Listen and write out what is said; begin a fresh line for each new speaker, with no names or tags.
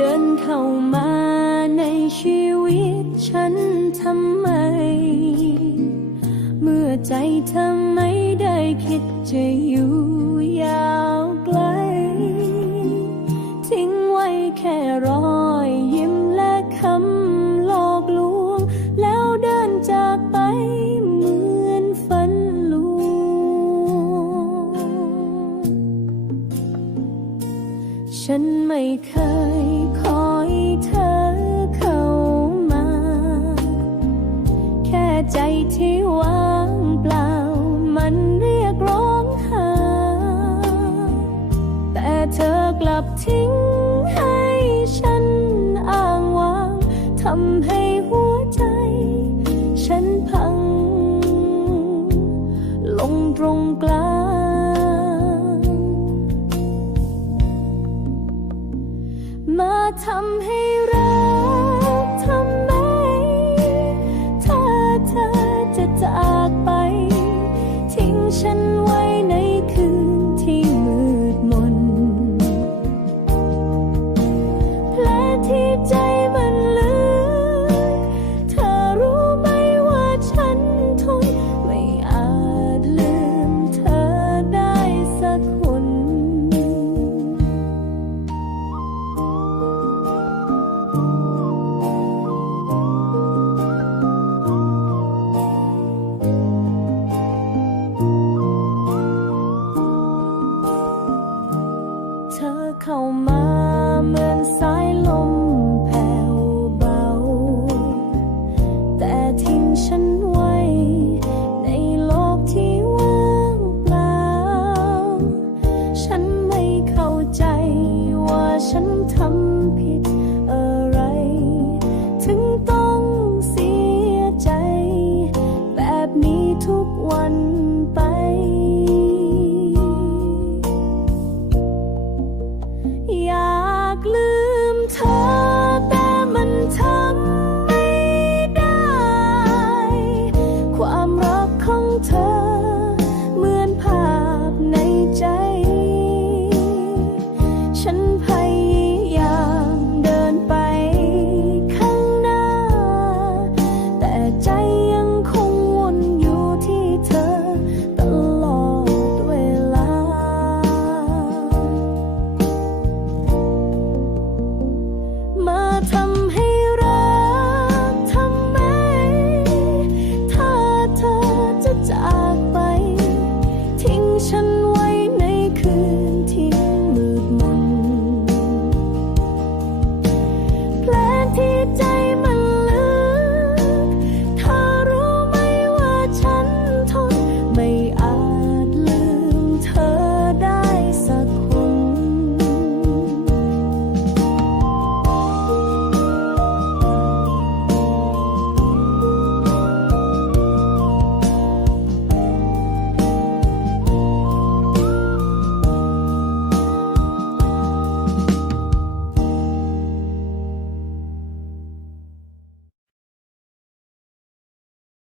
ดินเข้ามาในชีวิตฉันทำไม เมื่อใจเธอไม่ได้คิดจะอยู่ยาวไกล ทิ้งไว้แค่รอยยิ้มและคำหลอกลวง แล้วเดินจากไปเหมือนฝันลวง ฉันไม่เคย ที่ว่างเปล่า มันเรียกร้องหา แต่เธอกลับทิ้งให้ฉันอ้างว้าง ทำให้หัวใจ ฉันพัง ลงตรงกลาง มาทำให้รั